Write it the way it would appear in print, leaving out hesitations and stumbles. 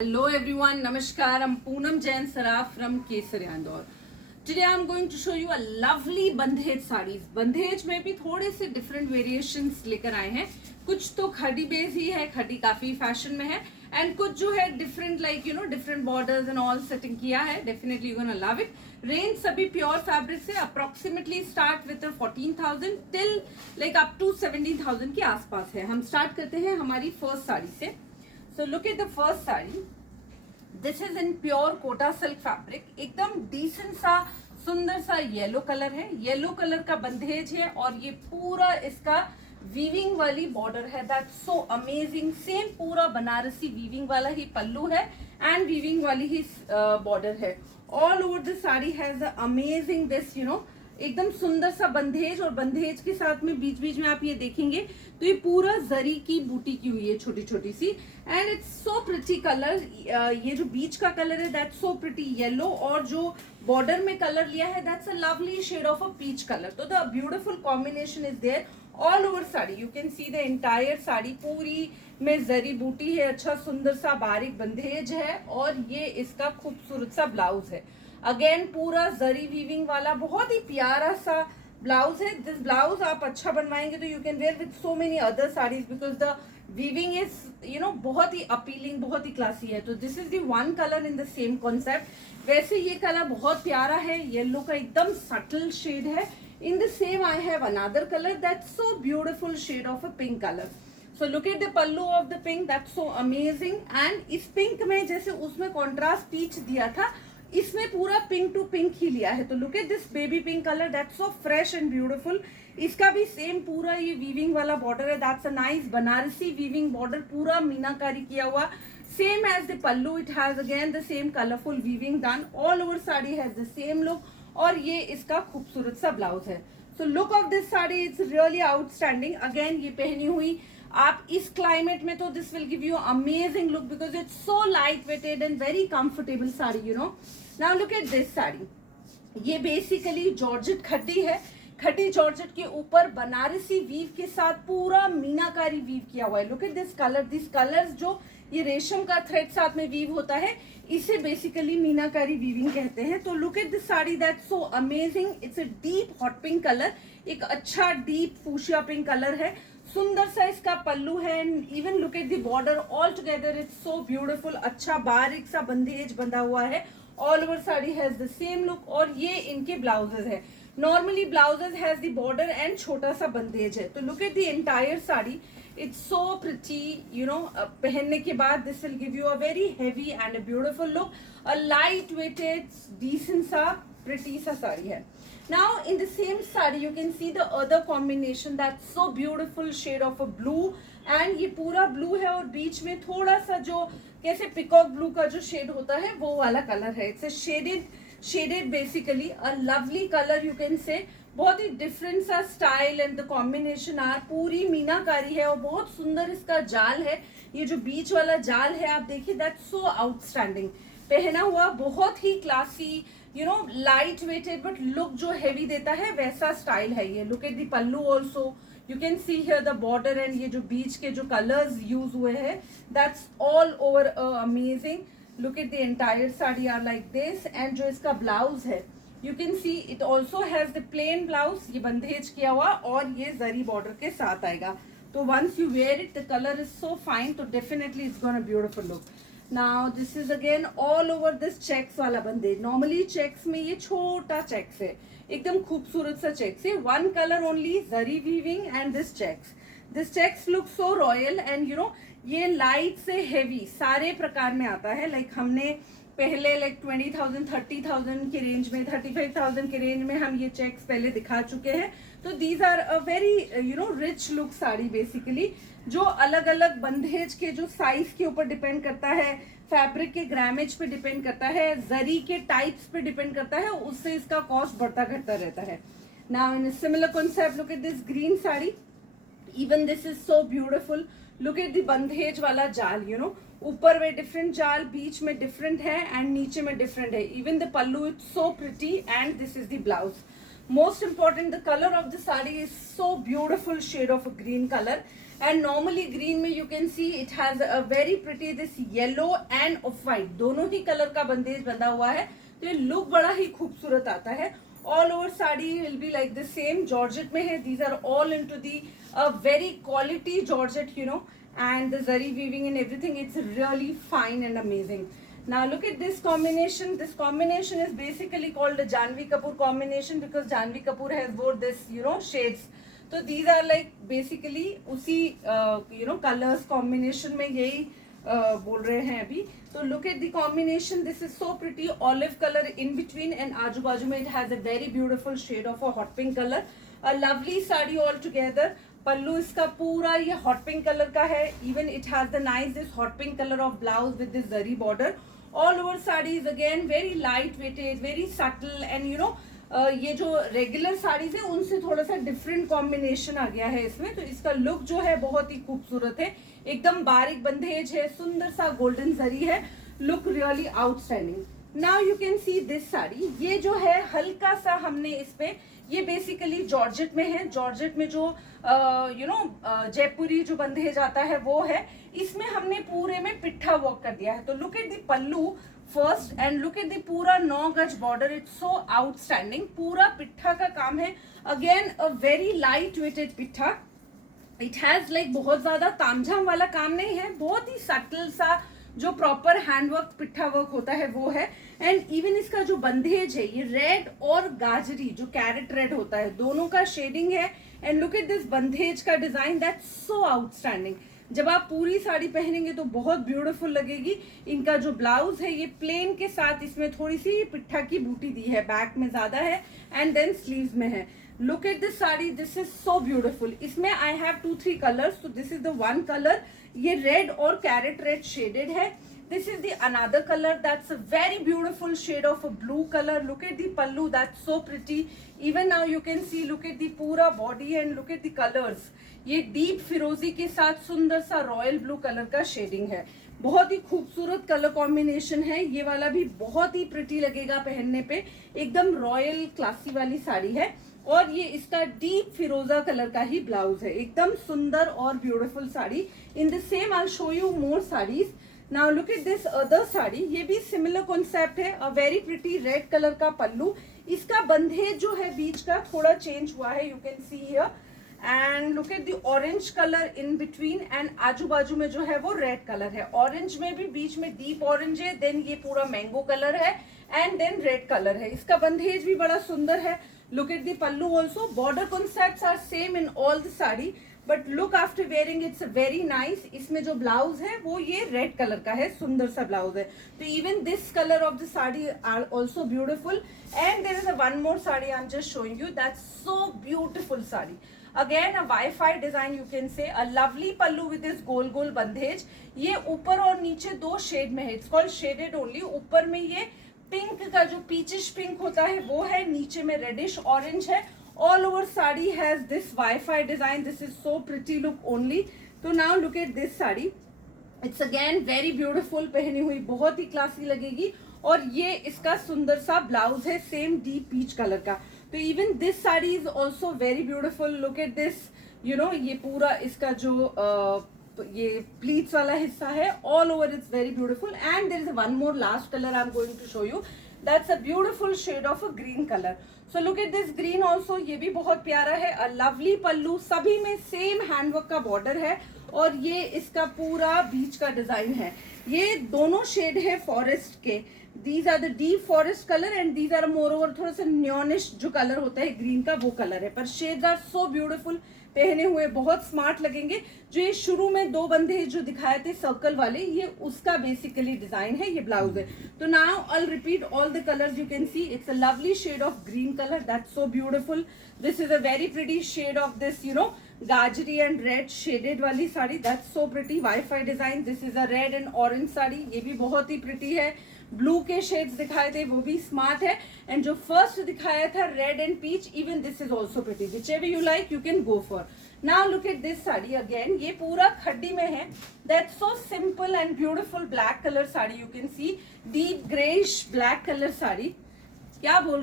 Hello everyone, Namaskar. I'm Poonam Jain Saraf from Kesari Andor. Today I'm going to show you a lovely bandhej sarees. बंधेज में भी थोड़े से different variations लेकर आए हैं. कुछ तो खड़ी बेस ही है, खड़ी काफी फैशन में है, and कुछ जो है different like different borders and all setting किया है. Definitely you're gonna love it. Range सभी pure fabric से approximately start with 14,000 till like up to 17,000 के आसपास है. हम start करते हैं हमारी first साड़ी से. So look at the first saree. This is in pure Kota silk fabric. एकदम decent सा सुंदर सा येलो कलर है. येलो कलर का बंधेज है और ये पूरा इसका वीविंग वाली बॉर्डर है. That's so amazing. सेम पूरा बनारसी वीविंग वाला ही पल्लू है एंड वीविंग वाली ही बॉर्डर है. All over the saree has a amazing this एकदम सुंदर सा बंधेज और बंधेज के साथ में बीच बीच में आप ये देखेंगे तो ये पूरा जरी की बूटी की हुई है छोटी छोटी सी and it's so pretty colour. ये जो बीच का कलर है दैट्स सो प्रिटी येलो और जो बॉर्डर में कलर लिया है that's a lovely shade of a peach colour. तो the beautiful combination is there all over sari. You can see the entire sari पूरी में जरी बूटी है, अच्छा सुंदर सा बारीक बंधेज है और ये इसका खूबसूरत सा ब्लाउज है. अगेन पूरा जरी वीविंग वाला बहुत ही प्यारा सा ब्लाउज है. दिस ब्लाउज आप अच्छा बनवाएंगे तो you can wear with so many other saris because the weaving is बहुत ही अपीलिंग, बहुत ही क्लासी है. तो this is the one colour in the same concept. वैसे ये कलर बहुत प्यारा है, येलो का एकदम सटल शेड है. In the same I have another colour that's so beautiful shade of a pink colour. So look at the pallu of the pink that's so amazing. And इस pink में जैसे उसमें कॉन्ट्रास्ट पीच दिया था इसमें पूरा pink to pink ही लिया है. तो look at this baby pink colour that's so fresh and beautiful. इसका भी सेम पूरा ये वीविंग वाला बॉर्डर है. That's a nice Banarasi weaving border, पूरा मीनाकारी किया हुआ. Same as the pallu it has again the same colourful weaving done. All over sari has the same look और ये इसका खूबसूरत सा ब्लाउज है. So look of this sari it's really outstanding. Again ये पहनी हुई आप इस क्लाइमेट में तो this will give you amazing look because it's so light weighted and very comfortable sari. Now look at this sari. ये बेसिकली जॉर्जेट खड्डी है. खड्डी जॉर्जेट के ऊपर बनारसी वीव के साथ पूरा मीनाकारी वीव किया हुआ है. Look at this colour. This colours जो ये रेशम का थ्रेड साथ में वीव होता है इसे बेसिकली मीनाकारी वीविंग कहते हैं. तो look at this sari that's so amazing. It's a deep hot pink colour, एक अच्छा डीप फूशिया पिंक कलर है. सुंदर सा इसका पल्लू है and even look at the border all together it's so beautiful. अच्छा बारीक सा बंधेज बंधा हुआ है. All over sari has the same look और ये इनके ब्लाउजेज है. Normally blouses has the border and छोटा सा बंधेज है. तो look at the entire sari. It's so pretty पहनने के बाद this will give you a very heavy and a beautiful look. A light weighted decent सा प्रिटी सा साड़ी है. Now in the same saree you can see the other combination that's so beautiful shade of a blue and ये पूरा blue है और बीच में थोड़ा सा जो कैसे पिकॉक ब्लू का जो शेड होता है वो वाला कलर है. It's a shaded basically a lovely color you can say. बहुत ही डिफरेंट सा style and the combination are पूरी मीनाकारी है और बहुत सुंदर इसका जाल है. ये जो बीच वाला जाल है आप देखिए दैट्स सो आउटस्टैंडिंग. पहना हुआ बहुत ही classy light weighted but look जो हेवी देता है वैसा स्टाइल है ये. Look at the pallu also. You can see here the border and ये जो बीच के जो कलर्स यूज हुए हैं that's all over amazing. Look at the entire sari are like this and जो इसका ब्लाउज है you can see it also has the plain blouse. ये बंधेज किया हुआ और ये जरी बॉर्डर के साथ आएगा. तो once you wear it the colour is so fine. तो definitely it's gonna beautiful look. Now this is again all over this checks वाला बंधेज. नॉर्मली चेक्स में ये छोटा चेक्स है, एकदम खूबसूरत सा चेक्स है. One colour only zari weaving and this checks look so royal and ये लाइट से हेवी सारे प्रकार में आता है. लाइक हमने पहले लाइक 20,000 30,000 के रेंज में 35,000 के रेंज में हम ये चेक्स पहले दिखा चुके हैं. तो these are a very rich look sari basically जो अलग अलग बंधेज के जो साइज के ऊपर डिपेंड करता है, फैब्रिक के ग्रामेज पे डिपेंड करता है, जरी के टाइप्स पे डिपेंड करता है, उससे इसका कॉस्ट बढ़ता घटता रहता है. Now in similar concept look at this green sari. Even this is so beautiful. Look at the bandhej वाला जाल. ऊपर में डिफरेंट जाल, बीच में डिफरेंट है एंड नीचे में डिफरेंट है. Even the pallu it's so pretty and this is the blouse. Most important, the color of the saree is so beautiful shade of a green color and normally green में you can see it has a very pretty this yellow and of white, दोनों ही colour का बंदेज बंधा हुआ है, तो ये look बड़ा ही खूबसूरत आता है। All over sari will be like the same, georgette में है, these are all into the very quality georgette, you know, and the zari weaving and everything, it's really fine and amazing. Now look at this combination. This combination is basically called the Janhvi Kapoor combination because Janhvi Kapoor has wore this, you know, shades. So these are like basically उसी you know colors combination में यही बोल रहे हैं अभी. So look at the combination. This is so pretty, olive color in between and आजू बाजू में it has a very beautiful shade of a hot pink color. A lovely sari all together. पल्लू इसका पूरा ये हॉट पिंक कलर का है, even it has the nice this hot pink colour of blouse with this zari border. All over saris again very light weighted, very subtle and you know ये जो regular saris है उनसे थोड़ा सा डिफरेंट कॉम्बिनेशन आ गया है इसमें, तो इसका लुक जो है बहुत ही खूबसूरत है, एकदम बारीक बंधेज है, सुंदर सा गोल्डन जरी है, look really outstanding. Now you can see this sari, ये जो है हल्का सा हमने इसमें, ये बेसिकली जॉर्जेट में है, जॉर्जेट में जो यू नो जयपुरी जो बंधेज आता है वो है, इसमें हमने पूरे में पिट्ठा वर्क कर दिया है. तो look at the pallu first and look at the पूरा 9 गज बॉर्डर, इट्स सो आउटस्टैंडिंग, पूरा पिट्ठा का काम है. Again a very light weighted पिट्ठा, इट हैज लाइक बहुत ज्यादा तामझाम वाला काम नहीं है, बहुत ही सटल सा जो प्रॉपर हैंडवर्क पिट्ठा वर्क होता है वो है. एंड इवन इसका जो बंधेज है ये रेड और गाजरी जो कैरेट रेड होता है दोनों का शेडिंग है. एंड लुक एट दिस बंधेज का डिजाइन, दैट्स सो आउटस्टैंडिंग. जब आप पूरी साड़ी पहनेंगे तो बहुत ब्यूटीफुल लगेगी. इनका जो ब्लाउज है ये प्लेन के साथ इसमें थोड़ी सी पिट्ठा की बूटी दी है, बैक में ज्यादा है एंड देन स्लीव्स में है. Look at this sari, this is so beautiful. इसमें आई हैव 2-3 कलर्स, तो this is the one colour, ये रेड और कैरेट रेड शेडेड है. This is the another color, that's a very beautiful shade of a blue color. Look at the pallu, that's so pretty. Even now you can see, look at the पूरा body and look at the colors. ये deep फिरोजी के साथ सुंदर सा royal blue colour का shading है, बहुत ही खूबसूरत कलर कॉम्बिनेशन है. ये वाला भी बहुत ही प्रिटी लगेगा पहनने पे, एकदम रॉयल क्लासी वाली साड़ी है. और ये इसका डीप फिरोजा कलर का ही ब्लाउज है, एकदम सुंदर और beautiful sari. In the same I show you more saris. Now look at this other sari, ये भी सिमिलर कॉन्सेप्ट है, अ वेरी प्रिटी रेड कलर का पल्लू. इसका बंधेज जो है बीच का थोड़ा चेंज हुआ है, you can see here. And look at the orange colour in between and आजू बाजू में जो है वो रेड कलर है. ऑरेंज में भी बीच में डीप ऑरेंज है, देन ये पूरा मैंगो कलर है एंड देन रेड कलर है. इसका बंधेज भी बड़ा सुंदर है. Look at the pallu also. Border concepts are same in all the sari, but look after wearing it's very nice. इसमें जो ब्लाउज है वो ये रेड कलर का है, सुंदर सा ब्लाउज है. तो even this color of the sari are also beautiful. And there is a one more sari I'm just showing you. That's so beautiful sari. Again a Wi-Fi design you can say. A lovely pallu with this गोल गोल बंधेज. ये ऊपर और नीचे 2 shade में है. It's called shaded only. ऊपर में ये pink का जो पीचिश पिंक होता है वो है, नीचे में रेडिश ऑरेंज है. All over sari has this wifi design, this is so pretty look only. तो now look at this sari, it's again very beautiful, पहनी हुई बहुत ही क्लासी लगेगी. और ये इसका सुंदर सा ब्लाउज है सेम डीप पीच कलर का. तो even this sari is also very beautiful. Look at this, you know ये पूरा इसका जो ये प्लीट्स वाला हिस्सा है, all over it's very beautiful. And there is one more last colour I am going to show you, that's a beautiful shade of a green colour. So look at this green also, ये भी बहुत प्यारा है. A lovely पल्लू, सभी में same handwork का border है और ये इसका पूरा बीच का डिजाइन है. ये दोनों शेड है फॉरेस्ट के. These are the deep forest colour and these are more over थोड़ा सा न्योनिश जो कलर होता है ग्रीन का वो कलर है. पर शेड्स आर सो ब्यूटीफुल, पहने हुए बहुत स्मार्ट लगेंगे. जो ये शुरू में 2 बंधे जो दिखाए थे सर्कल वाले, ये उसका बेसिकली डिजाइन है, ये ब्लाउज है. तो now I will repeat all the colours. You can see it's a lovely shade of green colour, that's so beautiful. This is a very pretty shade of this you know गाजरी and red shaded वाली sari, that's so pretty. Wifi design. This is a red and orange sari, ये भी बहुत ही pretty है. Blue के shades दिखाए थे वो भी स्मार्ट है. एंड जो फर्स्ट दिखाया था red and peach, even this is also pretty. Whichever you like you can go for. Now look at this sari again, ये पूरा खड्डी में है. That's so simple and beautiful black colour sari. You can see deep greyish black colour sari. क्या बोल